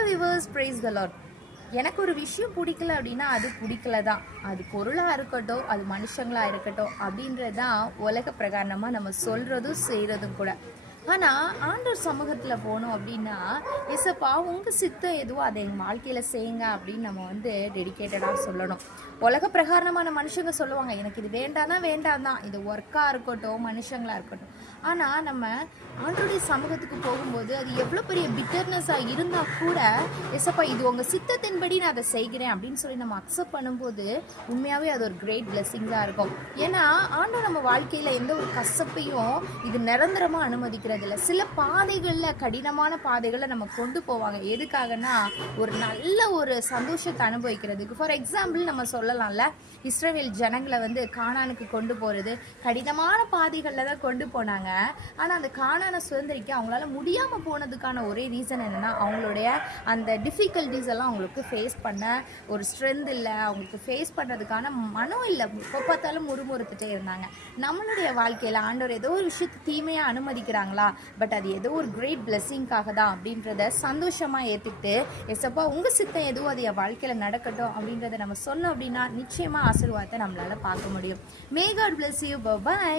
Hello viewers, praise the Lord. எனக்கு ஒரு விஷயம் பிடிக்கல அப்படின்னா அது பிடிக்கல தான். அது பொருளாக இருக்கட்டும், அது மனுஷங்களாக இருக்கட்டும் அப்படின்றது தான் உலக பிரகாரமாக நம்ம சொல்கிறதும் செய்கிறதும் கூட. ஆனால் ஆண்டவர் சமூகத்தில் போனோம் அப்படின்னா, எசப்பா உங்கள் சித்தம் எதுவோ அதை எங்கள் வாழ்க்கையில் செய்யுங்க அப்படின்னு நம்ம டெடிக்கேட்டடாக சொல்லணும். உலக பிரகாரமான மனுஷங்க சொல்லுவாங்க, எனக்கு இது வேண்டாம் தான், இது ஒர்க்காக இருக்கட்டும், மனுஷங்களாக இருக்கட்டும். ஆனால் நம்ம ஆண்டவருடைய சமூகத்துக்கு போகும்போது அது எவ்வளோ பெரிய பிட்டர்னஸாக இருந்தால் கூட, எசப்பா இது உங்கள் சித்தத்தின்படி நான் அதை செய்கிறேன் அப்படின்னு சொல்லி நம்ம அக்செப்ட் பண்ணும்போது உண்மையாகவே அது ஒரு கிரேட் பிளெஸிங்காக இருக்கும். ஏன்னா ஆண்டவர் நம்ம வாழ்க்கையில் எந்த ஒரு கசப்பையும் இது நிரந்தரமாக அனுமதிக்கிறது இல்லை. சில பாதைகளில், கடினமான பாதைகளில் நம்ம கொண்டு போவாங்க. எதுக்காகனா ஒரு நல்ல ஒரு சந்தோஷத்தை அனுபவிக்கிறதுக்கு. ஃபார் எக்ஸாம்பிள் நம்ம சொல்லலாம்ல, இஸ்ரவேல் ஜனங்களை கானானுக்கு கொண்டு போகிறது கடினமான பாதைகளில் தான் கொண்டு போனாங்க. ஆனால் அந்த கானானை சுதந்திரிக்க அவங்களால முடியாமல் போனதுக்கான ஒரே ரீசன் என்னென்னா, அவங்களுடைய அந்த டிஃபிகல்ட்டிஸ் எல்லாம் அவங்களுக்கு ஃபேஸ் பண்ண ஒரு ஸ்ட்ரென்த் இல்லை, அவங்களுக்கு ஃபேஸ் பண்ணுறதுக்கான மனம் இல்லை. இப்போ பார்த்தாலும் முறுமுறுத்துட்டே இருந்தாங்க. நம்மளுடைய வாழ்க்கையில் ஆண்டவர் ஏதோ ஒரு விஷயத்தை தீமையாக அனுமதிக்கிறாங்களா, பட் அது ஏதோ ஒரு கிரேட் பிளெஸிங்காக தான் அப்படின்றத சந்தோஷமாக ஏற்றுக்கிட்டு, எசப்பா உங்கள் சித்தம் எதுவும் அது என் வாழ்க்கையில் நடக்கட்டும் அப்படின்றத நம்ம சொன்னோம் அப்படின்னா நிச்சயமாக ஆசீர்வாதத்தை நம்மளால் பார்க்க முடியும். May God bless you. By.